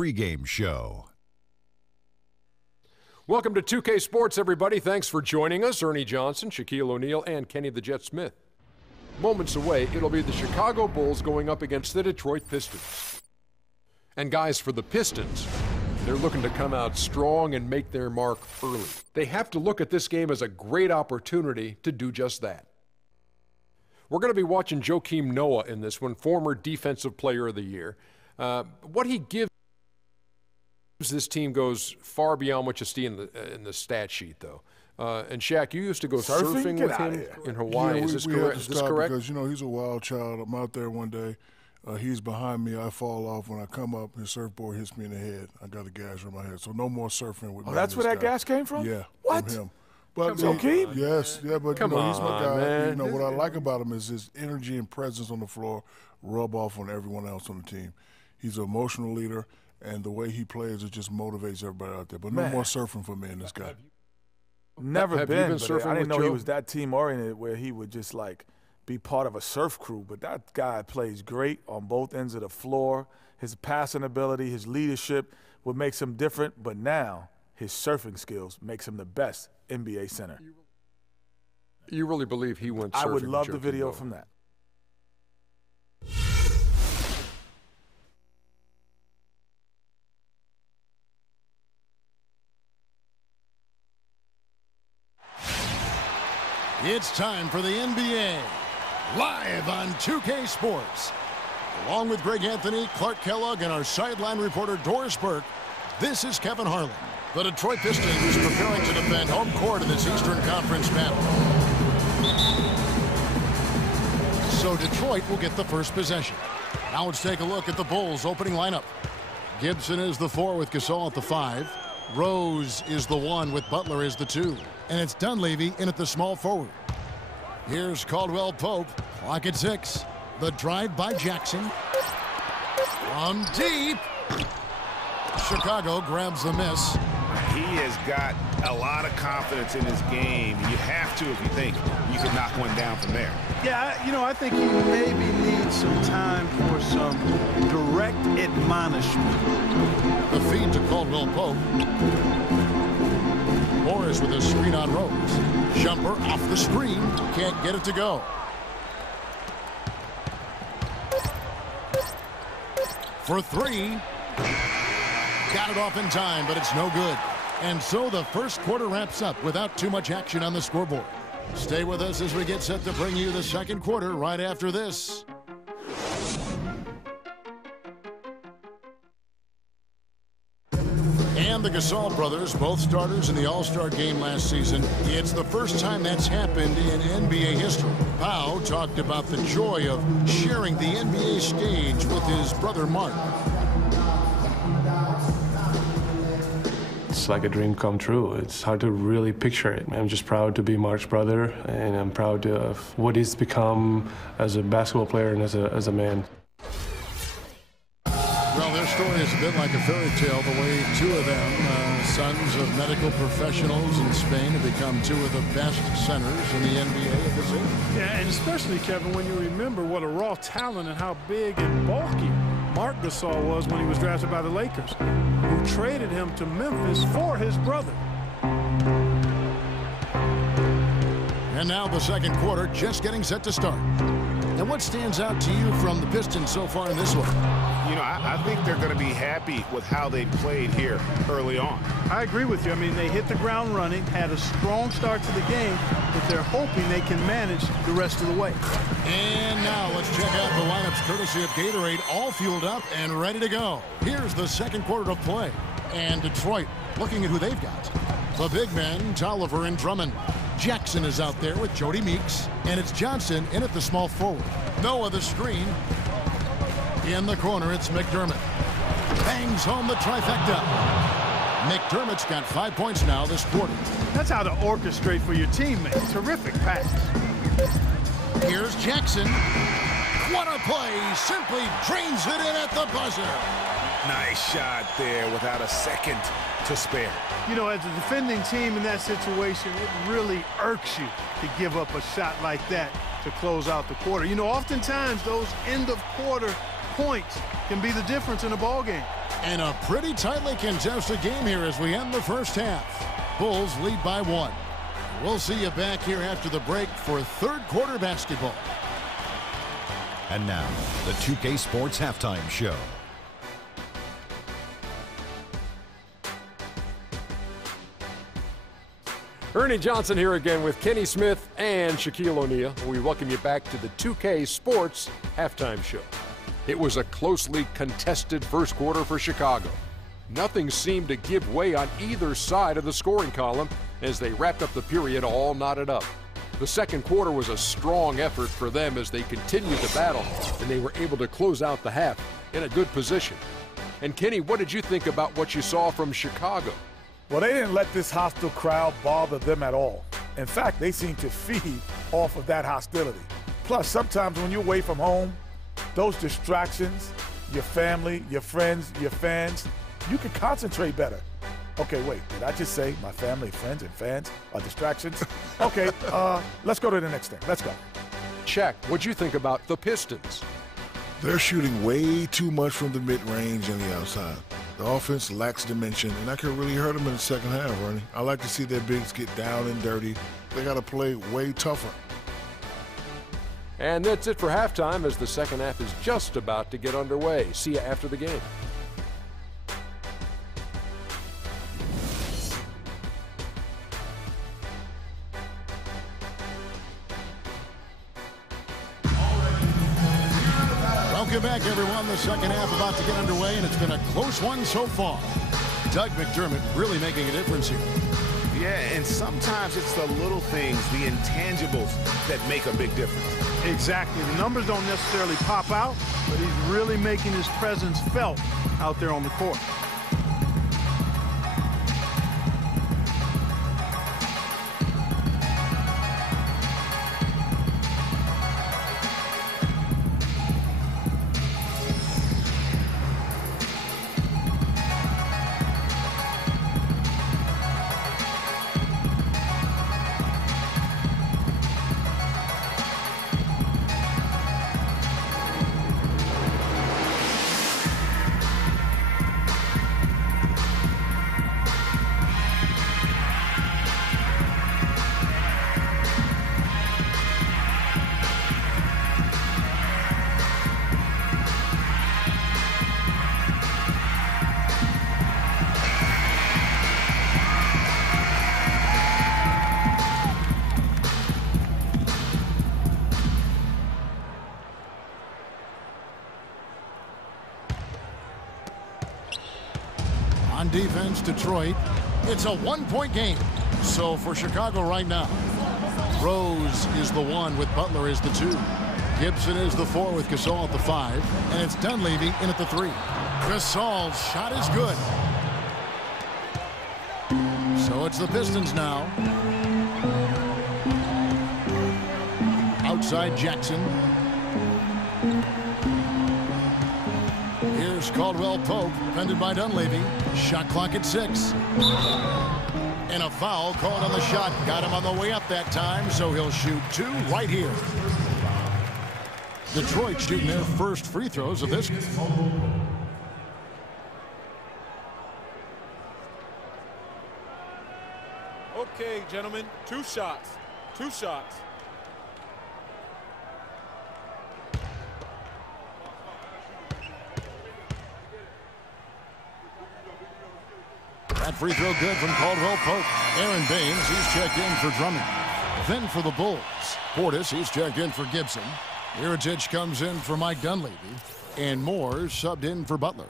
pregame show. Welcome to 2K Sports, everybody. Thanks for joining us. Ernie Johnson, Shaquille O'Neal, and Kenny the Jet Smith. Moments away, it'll be the Chicago Bulls going up against the Detroit Pistons. And guys, for the Pistons, they're looking to come out strong and make their mark early. They have to look at this game as a great opportunity to do just that. We're going to be watching Joakim Noah in this one, former Defensive Player of the Year. What he gives this team goes far beyond what you see in the stat sheet, though. And Shaq, you used to go surfing with him in Hawaii. Yeah, is this correct? Is this correct? Because, you know, he's a wild child. I'm out there one day. He's behind me. I fall off. When I come up, his surfboard hits me in the head. I got a gash on my head. So no more surfing with me. Oh, that's where that gas came from? Yeah. What? From him. But Joakim? Yes. Yeah, but Come he's my guy. man. You know, what I like about him is his energy and presence on the floor rub off on everyone else on the team. He's an emotional leader. And the way he plays, it just motivates everybody out there. But no more surfing for me and this guy. Never been surfing. I didn't know Joe? he was that team-oriented where he would just, like, be part of a surf crew. But that guy plays great on both ends of the floor. His passing ability, his leadership, what makes him different. But now his surfing skills makes him the best NBA center. You really believe he went surfing? I would love with the Joakim video Noah? from that. It's time for the NBA, live on 2K Sports. Along with Greg Anthony, Clark Kellogg, and our sideline reporter Doris Burke, this is Kevin Harlan. The Detroit Pistons preparing to defend home court in this Eastern Conference battle. So Detroit will get the first possession. Now let's take a look at the Bulls' opening lineup. Gibson is the 4 with Gasol at the 5. Rose is the 1 with Butler as the 2. And it's Dunleavy in at the small forward. Here's Caldwell Pope. Clock at 6. The drive by Jackson. From deep. Chicago grabs the miss. He has got a lot of confidence in his game. You have to if you think you can knock one down from there. Yeah, you know, I think he maybe needs some time for some direct admonishment. The feed to Caldwell Pope. Morris with a screen on Rose. Jumper off the screen. Can't get it to go. For 3. Got it off in time, but it's no good. And so the first quarter wraps up without too much action on the scoreboard. Stay with us as we get set to bring you the second quarter right after this. And the Gasol brothers, both starters in the All-Star game last season. It's the first time that's happened in NBA history. Pau talked about the joy of sharing the NBA stage with his brother Mark. It's like a dream come true. It's hard to really picture it. I'm just proud to be Mark's brother, and I'm proud of what he's become as a basketball player and as a man. Well, their story is a bit like a fairy tale, the way two of them, sons of medical professionals in Spain, have become two of the best centers in the NBA of this era. Yeah, and especially, Kevin, when you remember what a raw talent and how big and bulky Marc Gasol was when he was drafted by the Lakers, who traded him to Memphis for his brother. And now the second quarter just getting set to start. And what stands out to you from the Pistons so far in this one? You know, I think they're going to be happy with how they played here early on. I agree with you. I mean, they hit the ground running, had a strong start to the game, but they're hoping they can manage the rest of the way. And now let's check out the lineups courtesy of Gatorade, all fueled up and ready to go. Here's the second quarter of play. And Detroit looking at who they've got. The big men, Tolliver and Drummond. Jackson is out there with Jody Meeks. And it's Johnson in at the small forward. Noah the screen. In the corner, it's McDermott. Bangs home the trifecta. McDermott's got 5 points now this quarter. That's how to orchestrate for your teammates. Terrific pass. Here's Jackson. What a play. Simply drains it in at the buzzer. Nice shot there without a second to spare. You know, as a defending team in that situation, it really irks you to give up a shot like that to close out the quarter. You know, oftentimes those end-of-quarter points can be the difference in a ball game. And a pretty tightly contested game here as we end the first half. Bulls lead by 1. We'll see you back here after the break for third quarter basketball. And now, the 2K Sports Halftime Show. Ernie Johnson here again with Kenny Smith and Shaquille O'Neal. We welcome you back to the 2K Sports Halftime Show. It was a closely contested first quarter for Chicago. Nothing seemed to give way on either side of the scoring column as they wrapped up the period all knotted up. The second quarter was a strong effort for them as they continued the battle, and they were able to close out the half in a good position. And Kenny, what did you think about what you saw from Chicago? Well, they didn't let this hostile crowd bother them at all. In fact, they seem to feed off of that hostility. Plus, sometimes when you're away from home, those distractions, your family, your friends, your fans, you can concentrate better. Okay, wait, did I just say my family, friends, and fans are distractions? Okay, let's go to the next thing. Let's go. Shaq, what'd you think about the Pistons? They're shooting way too much from the mid-range and the outside. The offense lacks dimension, and that could really hurt them in the second half, Ernie. I like to see their bigs get down and dirty. They got to play way tougher. And that's it for halftime as the second half is just about to get underway. See you after the game. Welcome back, everyone. The second half about to get underway, and it's been a close one so far. Doug McDermott really making a difference here. Yeah, and sometimes it's the little things, the intangibles, that make a big difference. Exactly. The numbers don't necessarily pop out, but he's really making his presence felt out there on the court. On defense, Detroit. It's a one-point game. So for Chicago right now, Rose is the 1 with Butler as the 2. Gibson is the 4 with Gasol at the 5. And it's Dunleavy in at the 3. Gasol's shot is good. So it's the Pistons now. Outside Jackson. Here's Caldwell Pope, defended by Dunleavy. Shot clock at 6. And a foul called on the shot. Got him on the way up that time, so he'll shoot 2 right here. Detroit shooting their first free throws of this. Okay, gentlemen, 2 shots. 2 shots. That free throw good from Caldwell Pope. Aaron Baines, he's checked in for Drummond. Then for the Bulls, Portis, he's checked in for Gibson. Iritic comes in for Mike Dunleavy. And Moore subbed in for Butler.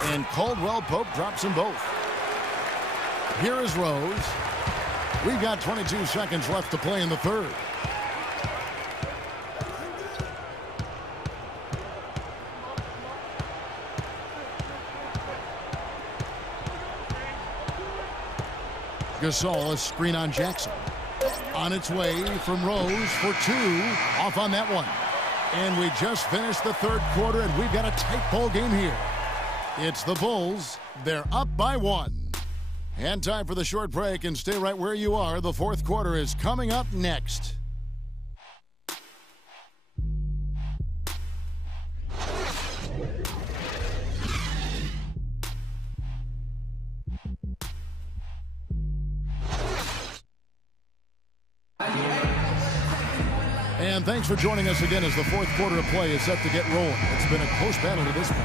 And Caldwell Pope drops them both. Here is Rose. We've got 22 seconds left to play in the third. Gasol, a screen on Jackson. On its way from Rose for 2. Off on that one. And we just finished the third quarter, and we've got a tight ball game here. It's the Bulls. They're up by 1. And time for the short break, and stay right where you are. The fourth quarter is coming up next. And thanks for joining us again as the fourth quarter of play is set to get rolling. It's been a close battle to this point.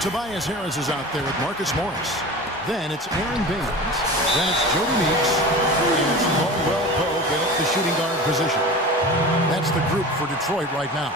Tobias Harris is out there with Marcus Morris. Then it's Aaron Baines. Then it's Jody Meeks. And it's Caldwell Pope in at the shooting guard position. That's the group for Detroit right now.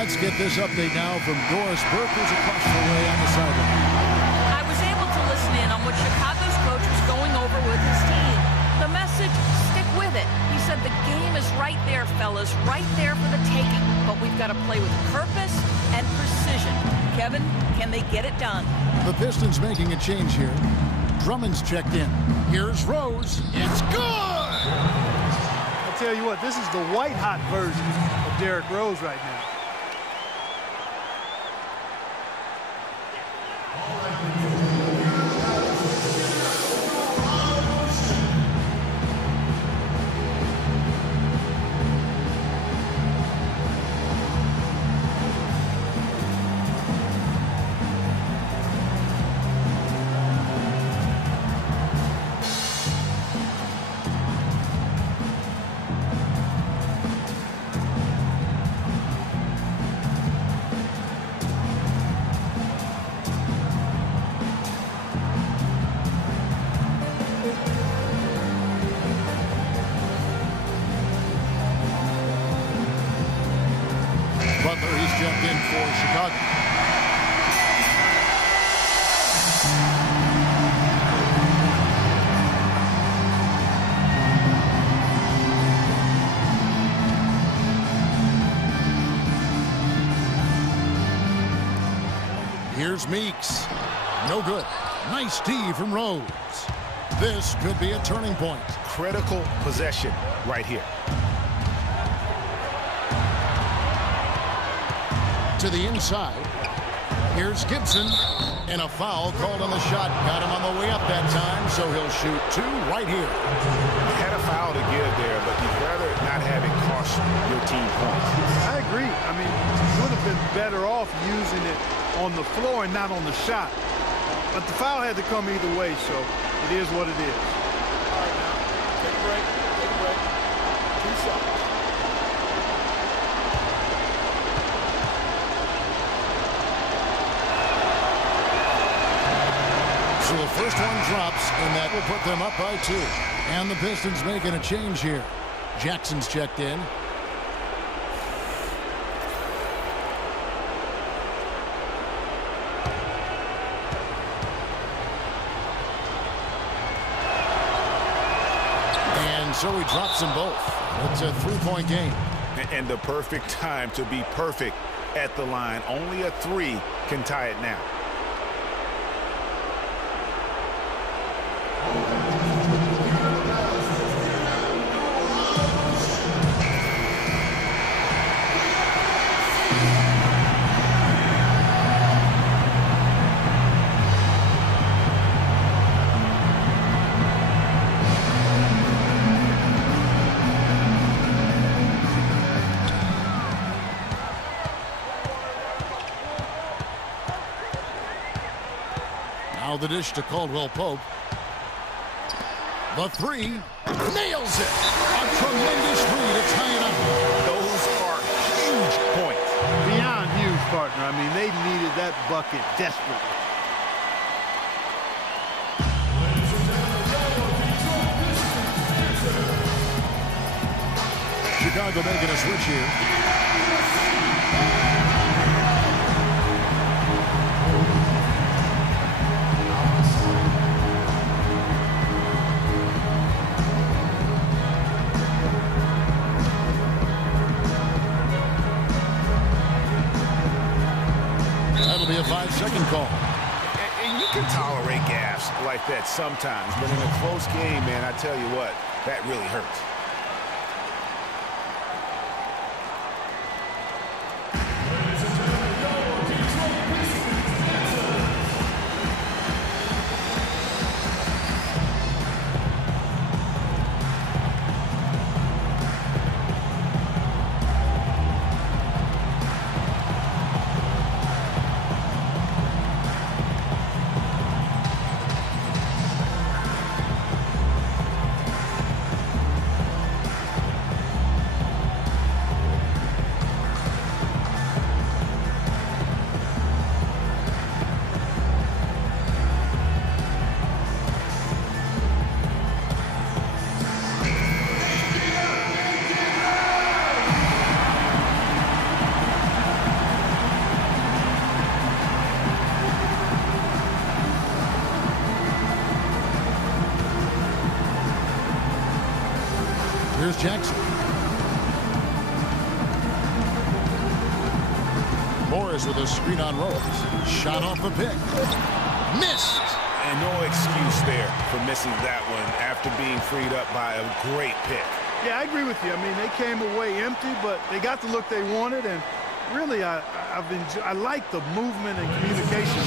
Let's get this update now from Doris Burke, who's across the way on the sideline. I was able to listen in on what Chicago's coach was going over with his team. The message, stick with it. He said the game is right there, fellas, right there for the taking. But we've got to play with purpose and precision. Kevin, can they get it done? The Pistons making a change here. Drummond's checked in. Here's Rose. It's good! I tell you what, this is the white-hot version of Derrick Rose right now. Butler, he's jumped in for Chicago. Here's Meeks. No good. Nice D from Rose. This could be a turning point. Critical possession right here. To the inside. Here's Gibson. And a foul called on the shot. Got him on the way up that time, so he'll shoot two right here. Had a foul to give there, but you'd rather not have it cost your team points. I agree. I mean, you would have been better off using it on the floor and not on the shot. But the foul had to come either way, so it is what it is. All right, now, take a break, take a break. 2 shots. So the first one drops, and that will put them up by 2. And the Pistons making a change here. Jackson's checked in. And so he drops them both. It's a 3-point game. And the perfect time to be perfect at the line. Only a 3 can tie it now. Now the dish to Caldwell Pope. The 3 nails it. A tremendous 3 to tie it up. Those are huge points. Beyond huge, partner. I mean, they needed that bucket desperately. Chicago making a switch here. second call. And you can tolerate gaffes like that sometimes, but in a close game, man, I tell you what, that really hurts. Here's Jackson. Morris with a screen on Rose. Shot off the pick. Missed. And no excuse there for missing that one after being freed up by a great pick. Yeah, I agree with you. I mean, they came away empty, but they got the look they wanted, and really, I like the movement and communication.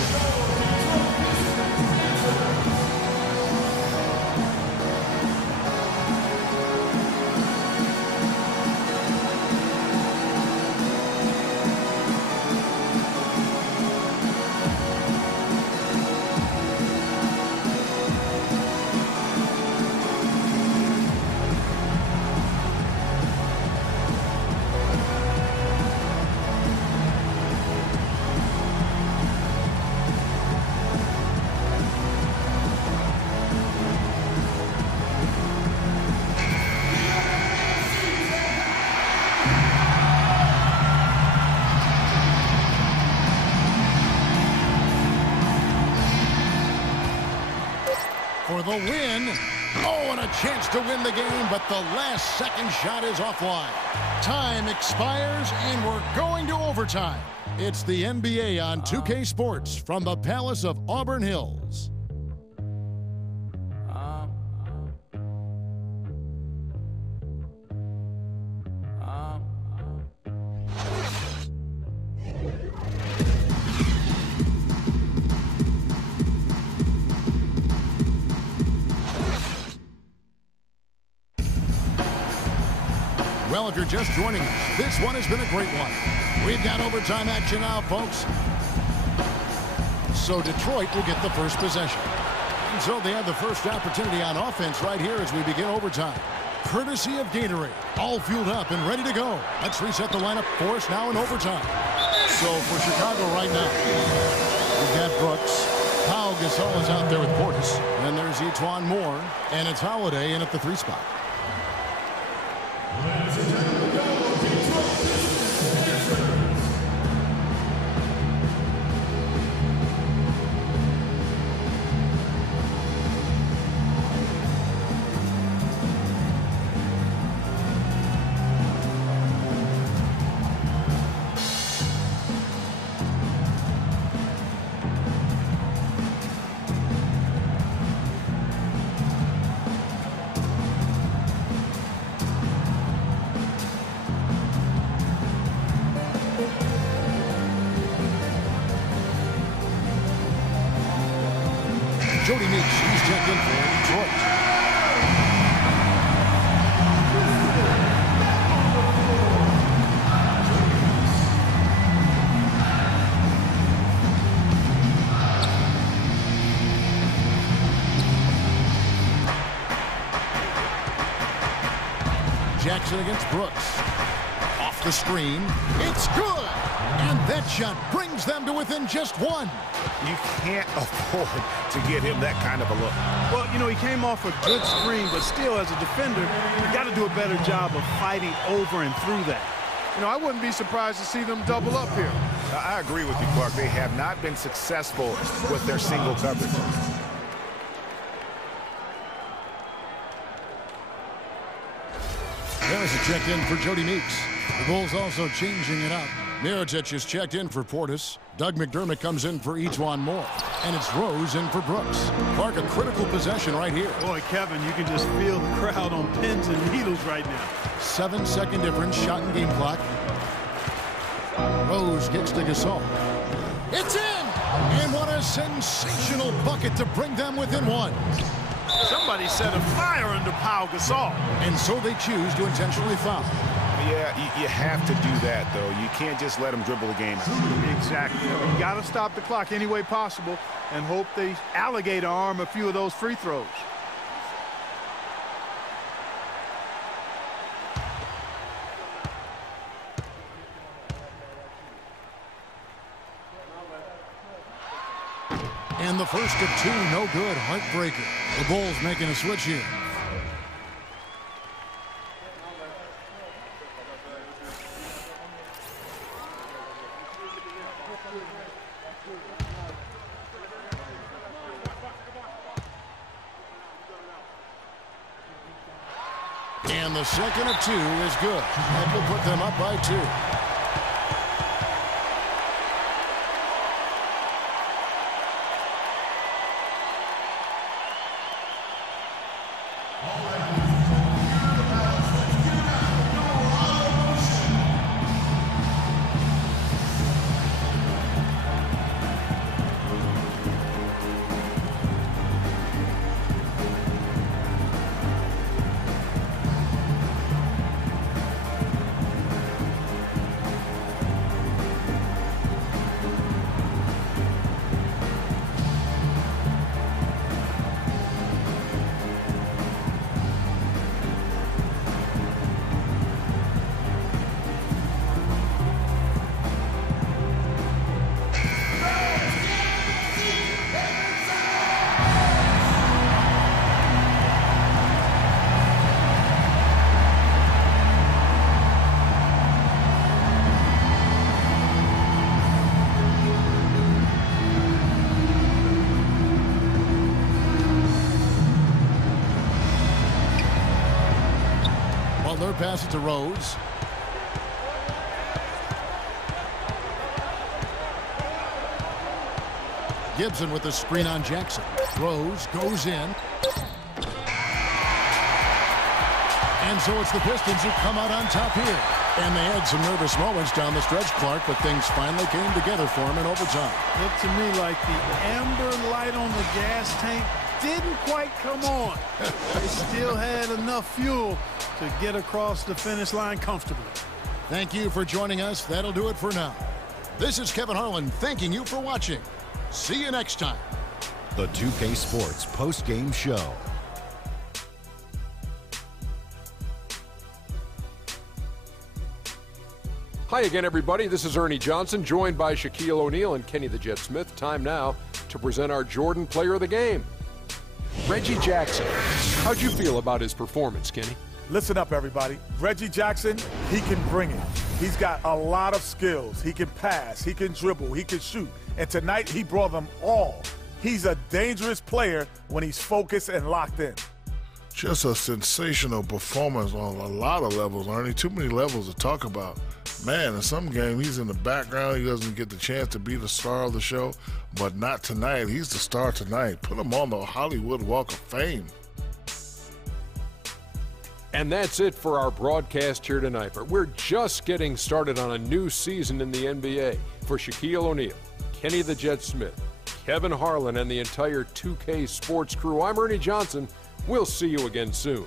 For the win. Oh, and a chance to win the game, but the last second shot is offline. Time expires, and we're going to overtime. It's the NBA on 2K Sports from the Palace of Auburn Hills. Well, if you're just joining us, this one has been a great one. We've got overtime action now, folks. So Detroit will get the first possession. And so they have the first opportunity on offense right here as we begin overtime. Courtesy of Gatorade. All fueled up and ready to go. Let's reset the lineup for us now in overtime. So for Chicago right now, we've got Brooks. Pau Gasol is out there with Portis. And there's Etuan Moore. And it's Holiday in at the 3 spot. Jody Meeks, he's checked in for Detroit. Jackson against Brooks. Off the screen. It's good! And that shot brings them to within just one. You can't afford to give him that kind of a look. Well, you know, he came off a good screen, but still, as a defender, you got to do a better job of fighting over and through that. You know, I wouldn't be surprised to see them double up here. I agree with you, Clark. They have not been successful with their single coverage. There's a check in for Jody Meeks. The Bulls also changing it up. Mirotic is checked in for Portis. Doug McDermott comes in for Ejuan Moore. And it's Rose in for Brooks. Clark, a critical possession right here. Boy, Kevin, you can just feel the crowd on pins and needles right now. 7-second difference, shot and game clock. Rose kicks to Gasol. It's in! And what a sensational bucket to bring them within one. Somebody set a fire under Pau Gasol. And so they choose to intentionally foul. Yeah, you have to do that, though. You can't just let them dribble the game out. Exactly. You got to stop the clock any way possible and hope they alligator arm a few of those free throws. And the first of two, no good, heartbreaker. The Bulls making a switch here. And the second of two is good. That will put them up by 2. Pass it to Rose. Gibson with the screen on Jackson. Rose goes in. And so it's the Pistons who come out on top here. And they had some nervous moments down the stretch, Clark, but things finally came together for him in overtime. Looked to me like the amber light on the gas tank didn't quite come on. They still had enough fuel to get across the finish line comfortably. Thank you for joining us. That'll do it for now. This is Kevin Harlan thanking you for watching. See you next time. The 2K Sports post-game show. Hi again, everybody. This is Ernie Johnson, joined by Shaquille O'Neal and Kenny the Jet Smith. Time now to present our Jordan Player of the Game. Reggie Jackson. How'd you feel about his performance, Kenny? Listen up, everybody. Reggie Jackson, he can bring it. He's got a lot of skills. He can pass, he can dribble, he can shoot. And tonight, he brought them all. He's a dangerous player when he's focused and locked in. Just a sensational performance on a lot of levels, Ernie. Too many levels to talk about. Man, in some game, he's in the background. He doesn't get the chance to be the star of the show, but not tonight. He's the star tonight. Put him on the Hollywood Walk of Fame. And that's it for our broadcast here tonight. But we're just getting started on a new season in the NBA. For Shaquille O'Neal, Kenny the Jet Smith, Kevin Harlan, and the entire 2K Sports crew, I'm Ernie Johnson. We'll see you again soon.